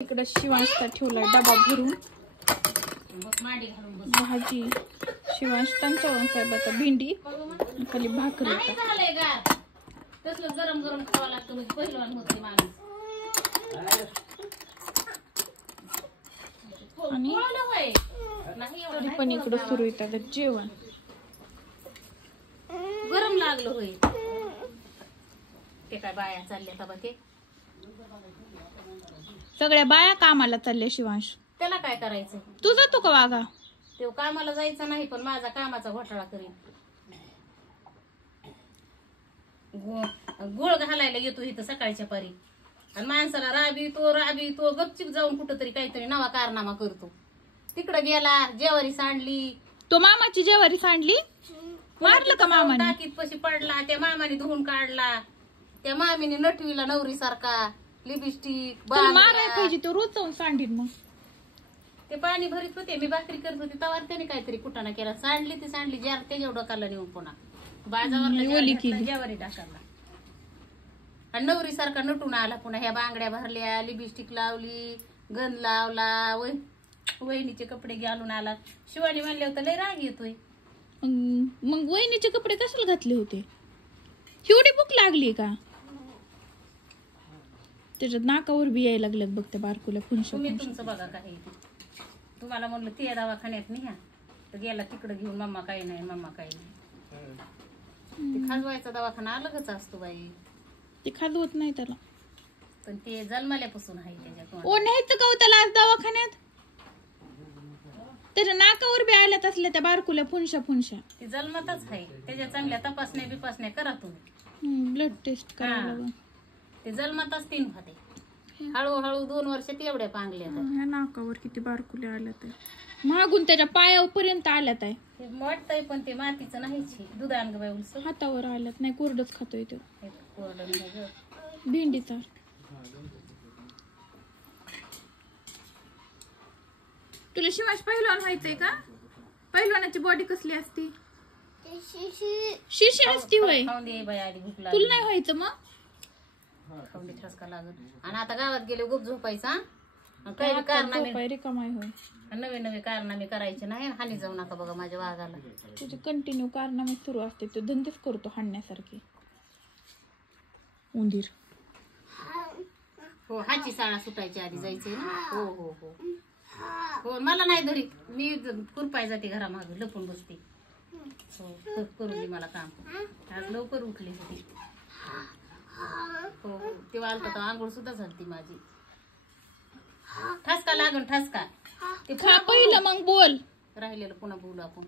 इकडे शिवांशचा ठेवला डबा भरून भाजी शिवांश त्यांच्यावर साहेबाचा भेंडी खाली भाकरी गरम गरम खावा लागतं म्हणजे पहिलवान होते माणूस आणि तरी पण इकडं सुरू येतात जेवण गरम लागलं होय ते काय बाया चालल्या का ते सगळ्या बाया कामाला चालल्या शिवांश त्याला काय करायचं तू जातो का वागा ते कामाला जायचं नाही पण माझा कामाचा घोटाळा करीन गोळ घालायला येतो इथं सकाळच्या पारी आणि माणसाला राबीतो गपचिप जाऊन कुठंतरी काहीतरी नवा कारनामा करतो तिकडं गेला जेवारी सांडली तो मामाची जेवारी सांडली मारलं का मामाने टाकीत पशी पडला त्या मामाने धुवून काढला त्या मामीने नटवीला नवरी सारखा लिपस्टिक मारायला पाहिजे तो रोज जाऊन सांडीन मग ते पाणी भरीत होते मी भाकरी करत होते तवार त्याने काहीतरी कुटाणा केला सांडली जार त्याच्या डोकाला नेऊन पुन्हा बाजावरला जेवारी टाकायला आणि नवरी सारखा नटून आला पुन्हा ह्या बांगड्या भरल्या लिपस्टिक लावली गंध लावला वहिनीचे कपडे घालून आला शिवानी म्हणले होतं लय राग येतोय मग वहिनीचे कपडे कशाला घातले होते एवढी भूक लागली का त्याच्यात नाकावर बी यायला लागल्यात बघ त्या बारकुल्या तुम्ही तुमचं बघा काही तुम्हाला म्हणलं ते दवाखान्यात न्या तर गेला तिकडे घेऊन मम्मा काही नाही ते खाजवायचा दवाखाना अलगच असतो बाई ते खाजवत नाही त्याला पण ते जन्मल्यापासून आहे त्याच्यात ओ न्यायचं का त्याला आज दवाखान्यात त्याच्या नाकावर बी आल्यात असल्या त्या बारकुल्या फुनशा ती जन्मतच आहे त्याच्या चांगल्या तपासण्या करा तुम्ही ब्लड टेस्ट करायला ते जन्मतच 3 होते हळूहळू 2 वर्षात एवढ्या पांगल्या नाकावर किती बारकुल्या आल्यात मागून त्याच्या पायापर्यंत आल्यात आहे वाटतंय पण ते मातीचं नाहीच दुधान ग बाई उलस हातावर आल्यात नाही कोरडच खातोय तो कोरडं नाही भेंडीचा तुला शिवाश पहिलवान व्हायचंय का पहिलवानाची बॉडी कसली असती शिशी असती होय तुला नाही व्हायचं मग खाऊन ठसका लागत आणि आता गावात गेले गुप झोपायचा रिकामाय होय नवे कारनामे करायचे नाही हानी जाऊ नका बघा माझ्या वाघाला तुझे कंटिन्यू कारनामे सुरू असते तो धंदेच करतो हाणण्यासारखे उंदीर हो हाची शाळा सुटायची आधी जायचंय ना हो हो हो हो मला नाही धरी मी खुरपाय जाते घरामाग लपून बसते हो करून दे मला काम आज लवकर उठली होती हो तेव्हा आलता तर आंघोळ सुद्धा झाली माझी ठसका लागून ठसका ते पहिलं मग बोल राहिलेलं पुन्हा बोलू आपण